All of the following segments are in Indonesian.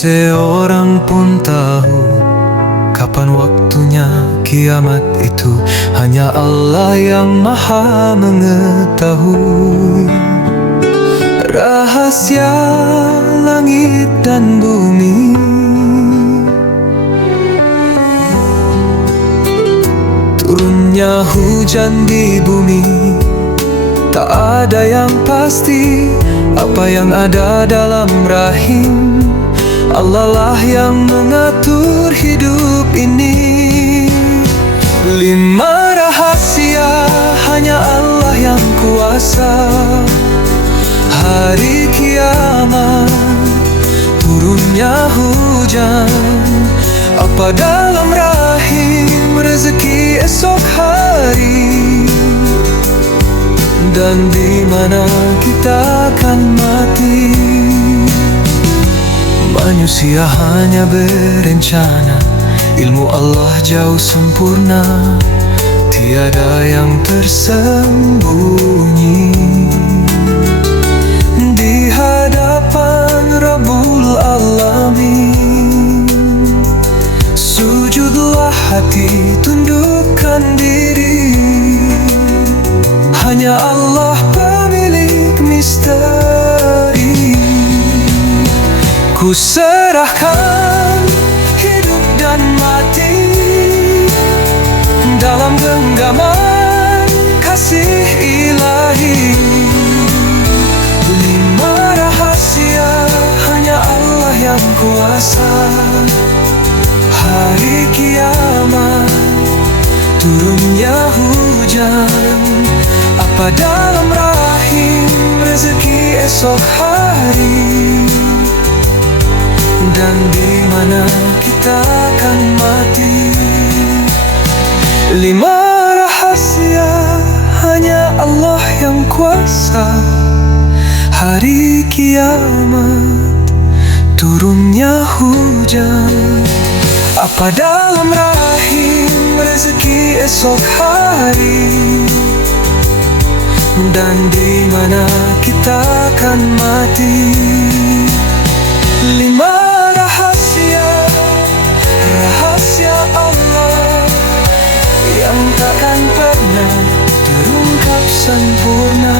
seorang pun tahu kapan waktunya kiamat itu. Hanya Allah yang maha mengetahui rahasia langit dan bumi. Turunnya hujan di bumi, tak ada yang pasti. Apa yang ada dalam rahim, Allah lah yang mengatur hidup ini. 5 rahasia hanya Allah yang kuasa. Hari kiamat, turunnya hujan. Apa dalam rahim, rezeki esok hari. Dan di mana kita akan mati. Manusia hanya berencana, ilmu Allah jauh sempurna. Tiada yang tersembunyi di hadapan Rabbul Alamin. Sujudlah hati, tundukkan diri. Hanya Allah pemilik misteri. Ku serahkan hidup dan mati dalam genggaman kasih ilahi. 5 rahasia hanya Allah yang kuasa. Hari kiamat, turunnya hujan. Apa dalam rahim, rezeki esok hari. Dan di mana kita akan mati. 5 rahasia hanya Allah yang kuasa. Hari kiamat, turunnya hujan. Apa dalam rahim, rezeki esok hari. Dan di mana kita akan mati. 5 rahasia Allah yang takkan pernah terungkap sempurna.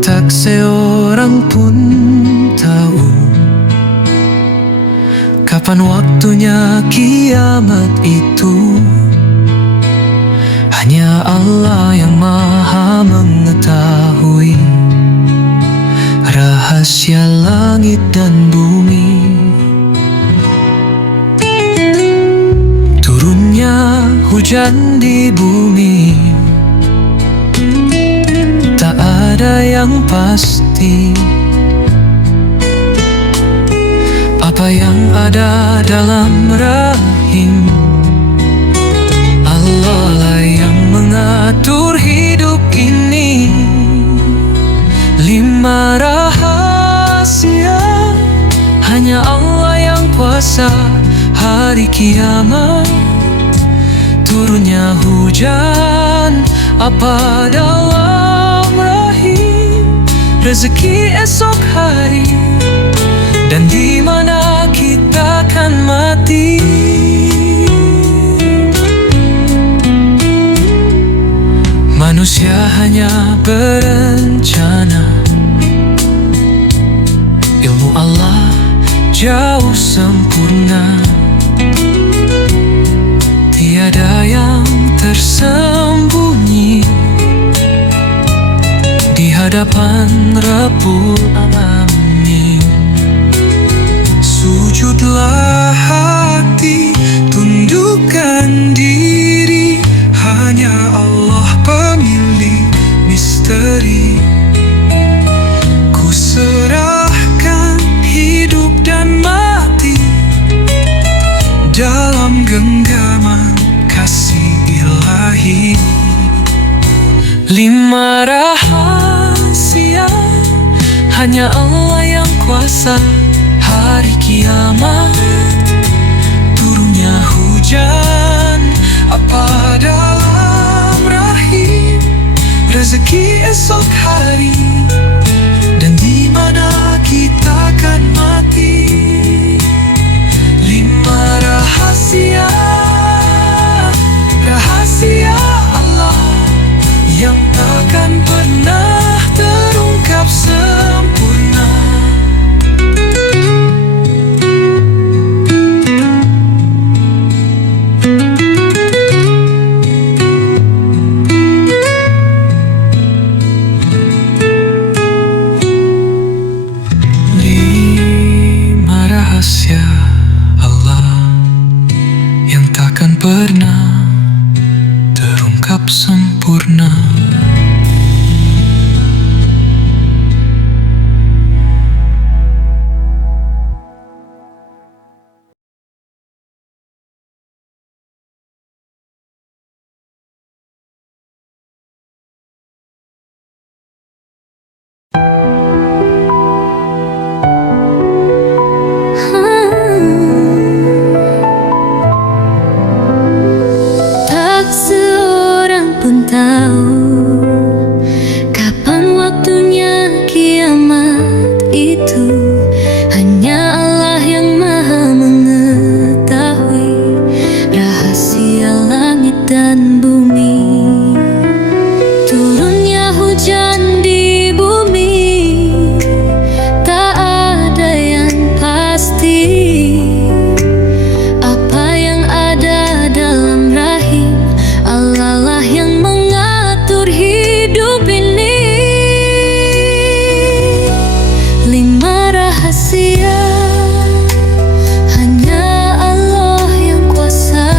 Tak seorang pun tahu kapan waktunya kiamat itu. Hanya Allah yang maha mengetahui rahasia langit dan bumi. Turunnya hujan di bumi, tak ada yang pasti. Apa yang ada dalam rahim, Allah lah yang mengatur hidup ini. 5 rahasia hanya Allah yang kuasa. Hari kiamat, turunnya hujan. Apa dalam rahim, rezeki esok hari. Dan di mana kita akan mati. Manusia hanya berencana, ilmu Allah jauh sempurna. Tiada yang tersembunyi di hadapan Rabbul Alamin. Sujudlah hati, tundukkan diri. Hanya Allah pemilik misteri. Ku serahkan hidup 5 rahasia hanya Allah yang kuasa. Hari kiamat, turunnya hujan, apa dalam rahim, rezeki esok hari, dan di mana kita akan mati. 5 rahasia, rahasia Allah yang takkan pernah terungkap sempurna. Lima rahasia Allah yang takkan pernah terungkap sempurna. Tak seorang pun tahu kapan waktunya kiamat itu. Hanya Allah yang maha mengetahui rahasia langit dan bumi. Turunnya hujan di bumi, tak ada yang pasti. Apa yang ada dalam rahim, Allah lah yang mengatur hidup ini. 5 rahasia hanya Allah yang kuasa.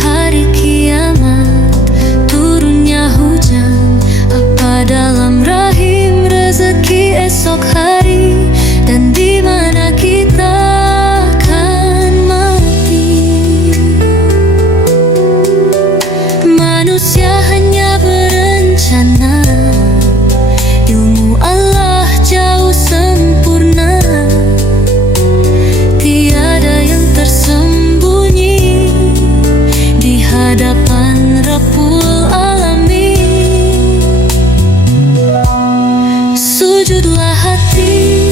Hari kiamat, turunnya hujan, apa dalam rahim, rezeki esok hari, dan di mana kita akan mati. Manusia hanya berencana, ilmu Allah jauh sempurna. Tiada yang tersembunyi di hadapan Rabbul Alamin. Sujudlah hati,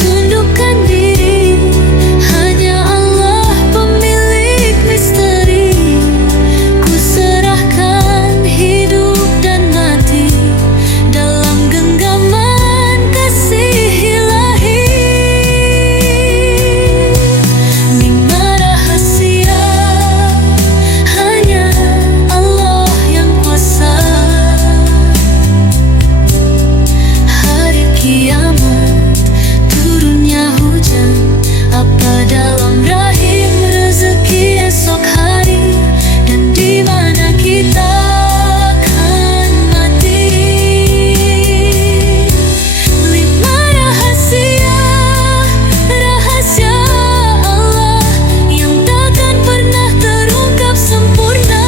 tundukkan diri, hanya Allah pemilik misteri. Ku serahkan hidup dan mati dalam genggaman kasih ilahi. 5 rahasia hanya Allah yang kuasa. Hari kiamat, turunnya hujan, apa dalam rahim, rezeki esok hari, dan di mana kita akan mati. 5 rahasia, rahasia Allah yang takkan pernah terungkap sempurna.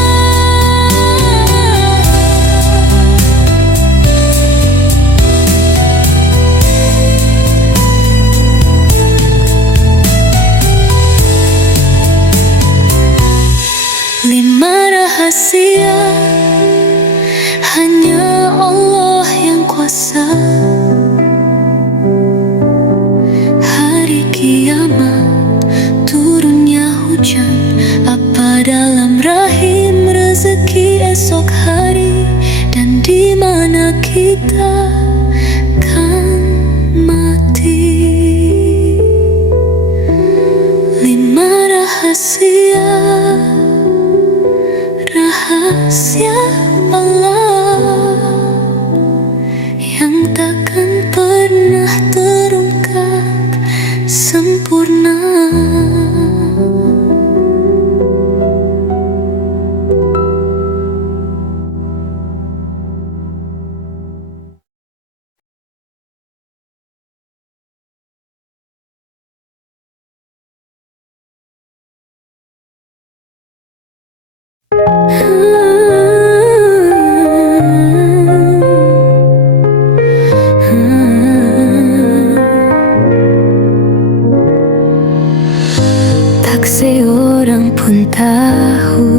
5 rahasia hanya Allah yang kuasa. Hari kiamat, turunnya hujan, apa dalam rahim, rezeki esok hari, dan di mana kita akan mati. 5 rahasia, rahasia Allah yang takkan pernah terungkap sempurna. Tak seorang pun tahu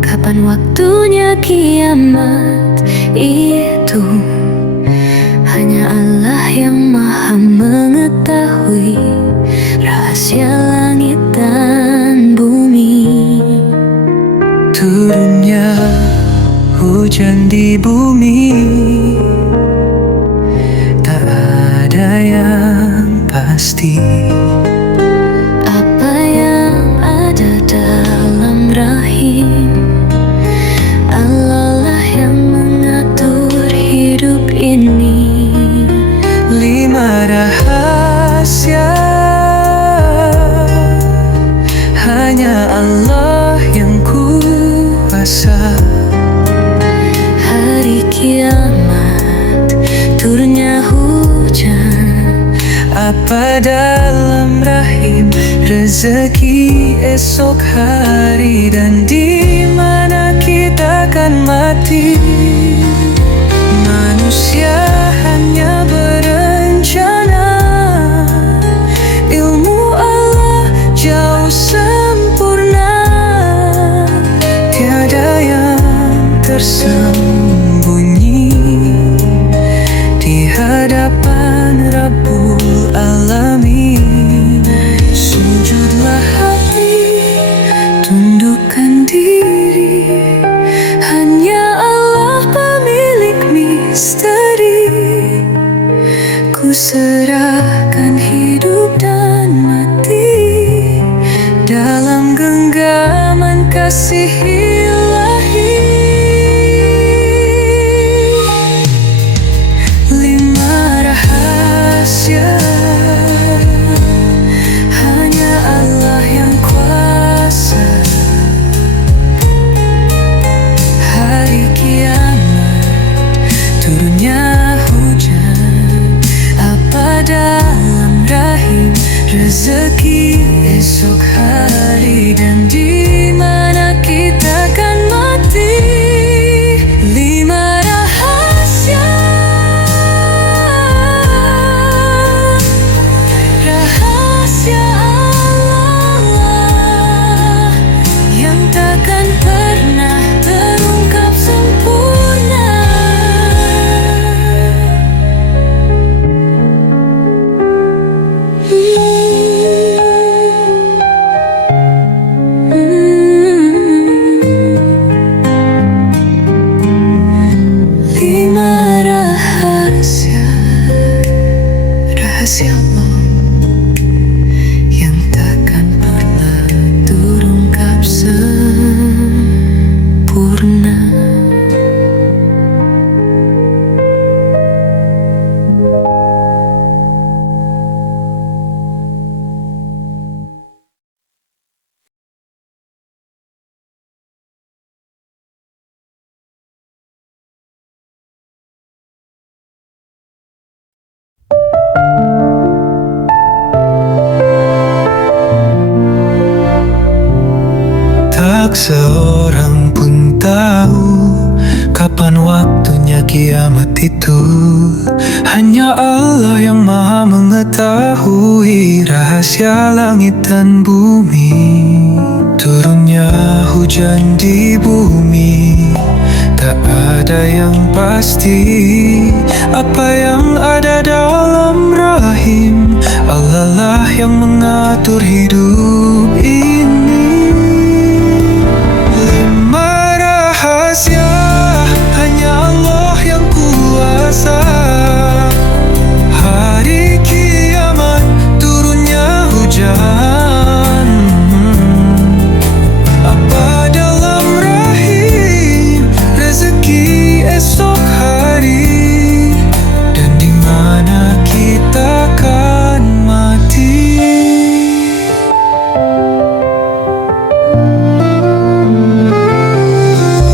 kapan waktunya kiamat itu. Hanya Allah yang maha mengetahui rahasia langit dan bumi. Turunnya hujan di bumi, tak ada yang pasti. Apa yang ada dalam rahim, Allah lah yang mengatur hidup ini. 5 rahasia hanya Allah yang kuasa. Hari kiamat, turunnya hujan. Apa dalam rahim, rezeki esok hari, dan di mana kita akan mati. Manusia hanya berencana, ilmu Allah jauh sempurna. Tiada yang tersembunyi di hadapan Rabbul Alamin. Sujudlah hati, tundukkan diri, hanya Allah pemilik misteri. Ku serahkan hidup dan mati dalam genggaman kasih ilahi. 5 rahasia hanya Allah yang kuasa. Hari kiamat, turunnya hujan. Apa dalam rahim, rezeki esok hari, dan di mana kita akan mati. 5 rahasia, rahasia Allah yang takkan pernah terungkap sempurna. Lima rahasia, rahasia Allah yang takkan pernah terungkap sempurna. Tak seorang pun tahu kapan waktunya kiamat itu. Hanya Allah yang maha mengetahui rahasia langit dan bumi. Turunnya hujan di bumi, tak ada yang pasti. Apa yang ada dalam rahim, Allah lah yang mengatur hidup ini. 5 rahasia hanya Allah yang kuasa. Hari kiamat, turunnya hujan. Apa dalam rahim, rezeki esok hari, dan di mana kita akan mati.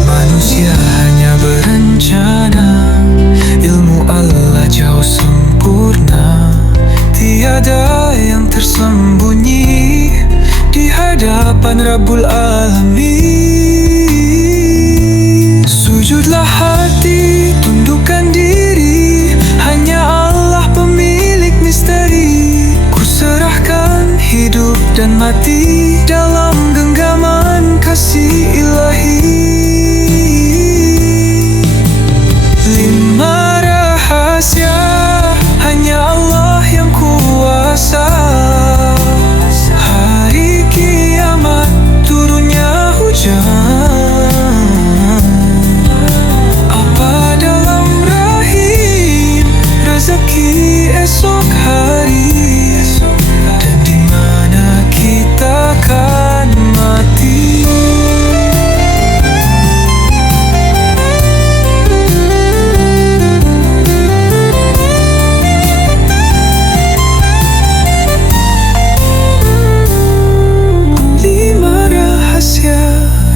Manusia hanya berencana, ilmu Allah jauh sempurna. Tiada yang tersembunyi di hadapan Rabbul Alamin. Sujudlah hati, tundukkan diri, hanya Allah pemilik misteri. Ku serahkan mati dalam genggaman kasih ilahi. 5 rahasia hanya Allah yang kuasa. Hari kiamat turunnya hujan. Apa dalam rahim rezeki esok hari, dan di mana kita akan mati.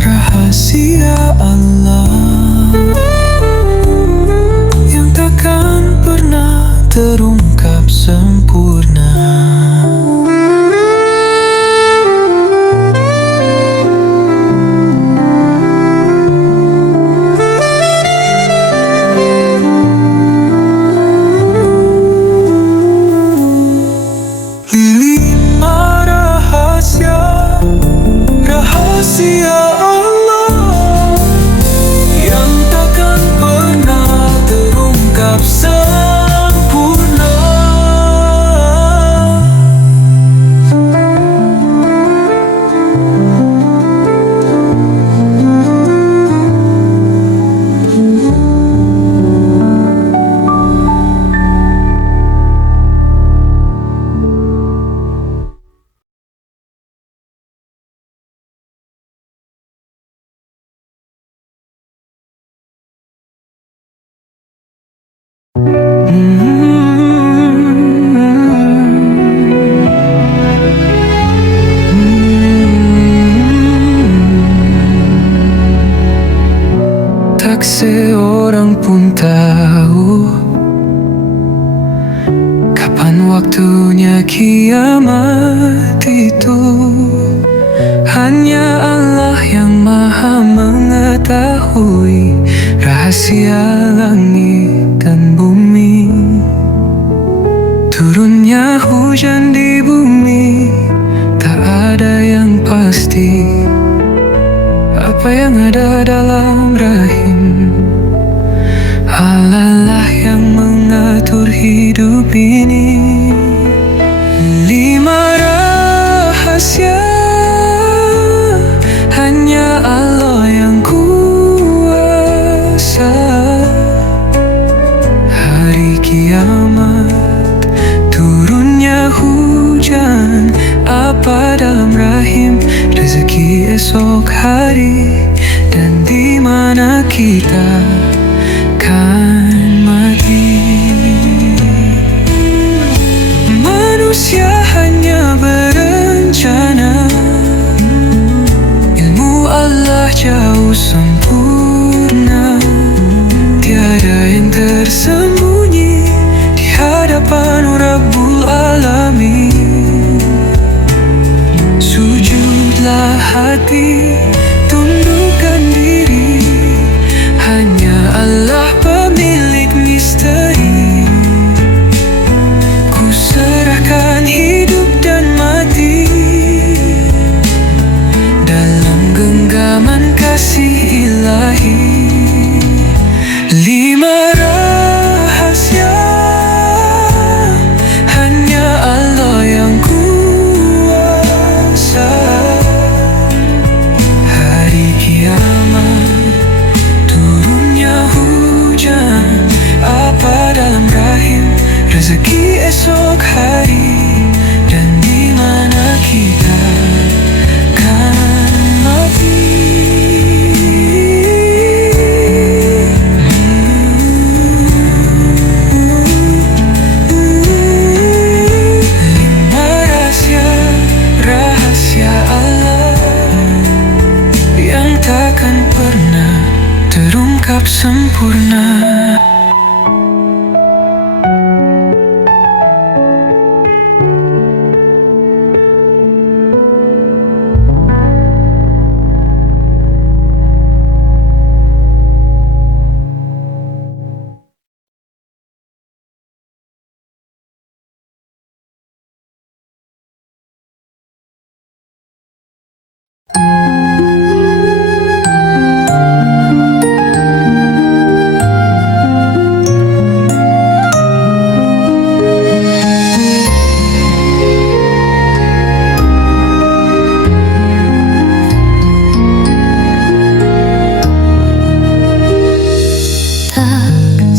Rahasia Allah yang takkan pernah terungkap sempurna. Lima rahasia Allah yang takkan pernah terungkap sempurna. Tak seorang pun tahu kapan waktunya kiamat itu. Hanya Allah yang maha mengetahui rahasia langit dan bumi. Turunnya hujan di bumi tak ada yang pasti. Apa yang ada dalam rahim, Allah lah yang mengatur hidup ini. 5 rahasia hanya Allah yang kuasa. Hari kiamat turunnya hujan. Apa dalam rahim rezeki esok hari, dan di mana kita kan mati. Manusia hanya berencana, ilmu Allah jauh sempurna. Tiada yang tersembunyi di hadapan Rabbul Alamin. Sujudlah hati, tundukkan diri, hanya Allah pemilik misteri. Ku serahkan hidup dan mati dalam genggaman kasih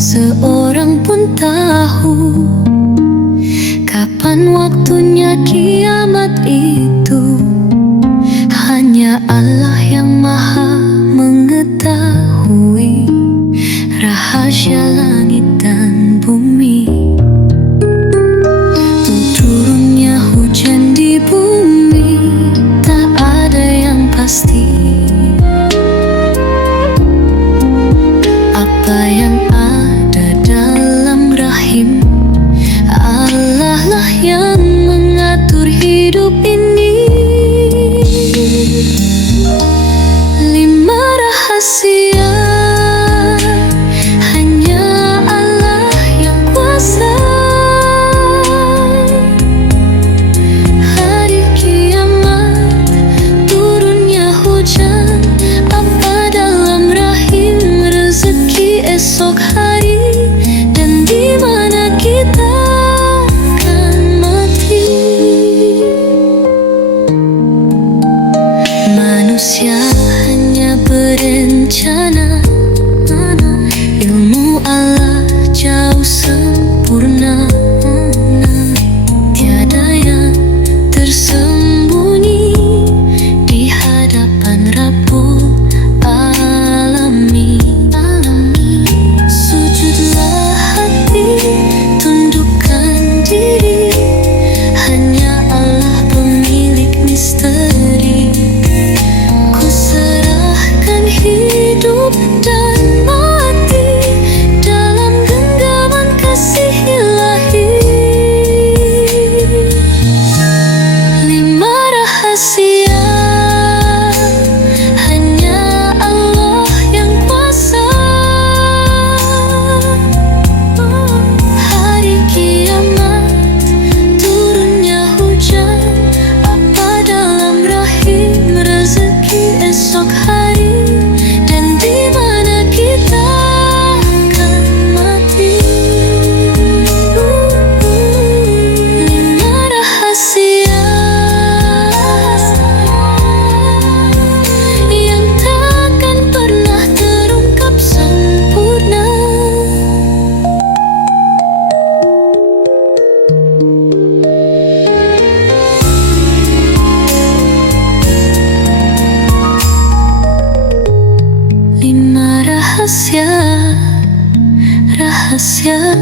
Seorang pun tahu kapan waktunya kiamat itu. Hanya Allah yang maha mengetahui rahasia langit dan bumi. Turunnya hujan di bumi tak ada yang pasti. Apa yang Allah lah yang mengatur hidup ini. 5 rahasia hanya Allah yang kuasa. Hari kiamat turunnya hujan, apa dalam rahim rezeki esok hari, dan di mana kita manusia hanya berencana. Ilmu Allah jauh sempurna. Tiada yang tersembunyi di hadapan Rabbul Alamin. Sujudlah hati, tundukkan diri, hanya Allah pemilik misteri. Hidup dan mati dalam genggaman kasih ilahi. 5 rahasia hanya Allah yang kuasa. Hari kiamat turunnya hujan, apa dalam rahim rezeki esok hari, dan di mana kita akan mati. 5 rahasia yang takkan pernah terungkap sempurna. Rahasia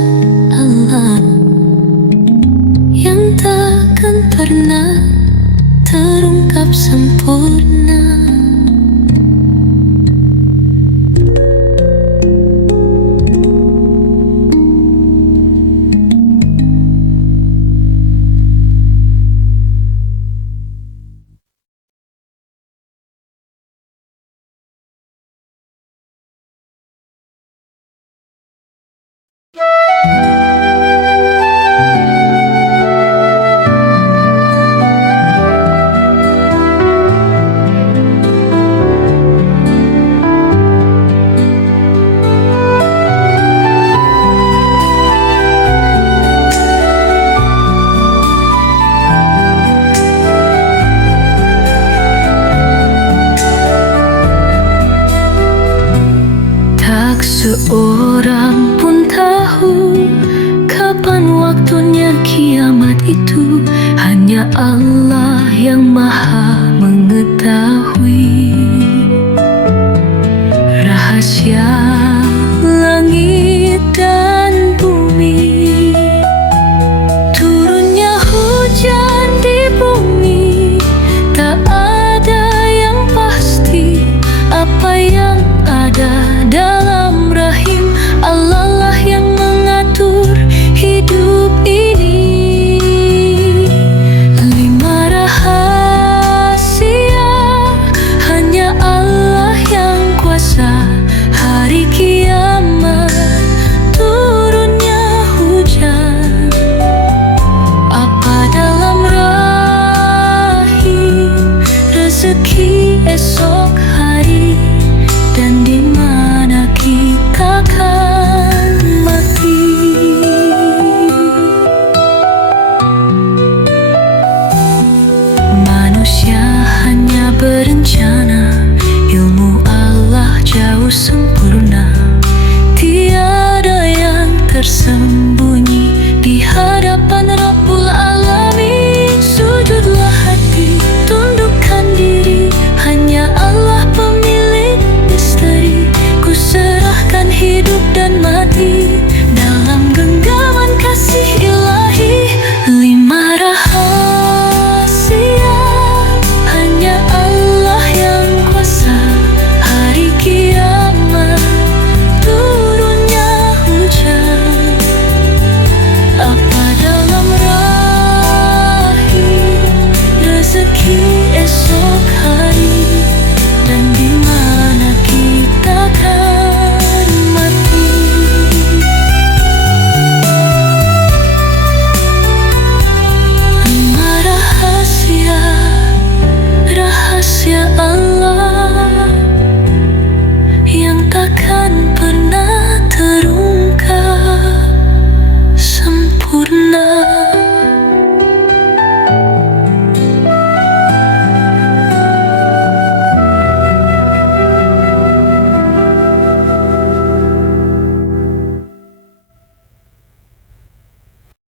Allah yang takkan pernah terungkap sempurna. Tak seorang pun tahu kapan waktunya kiamat itu. Hanya Allah yang maha mengetahui rahasia langit dan bumi. Turunnya hujan di bumi tak ada yang pasti. Apa yang ada dalam rahim Allah lah yang mengatur hidup ini. 5 sempurna, tiada yang tersembunyi.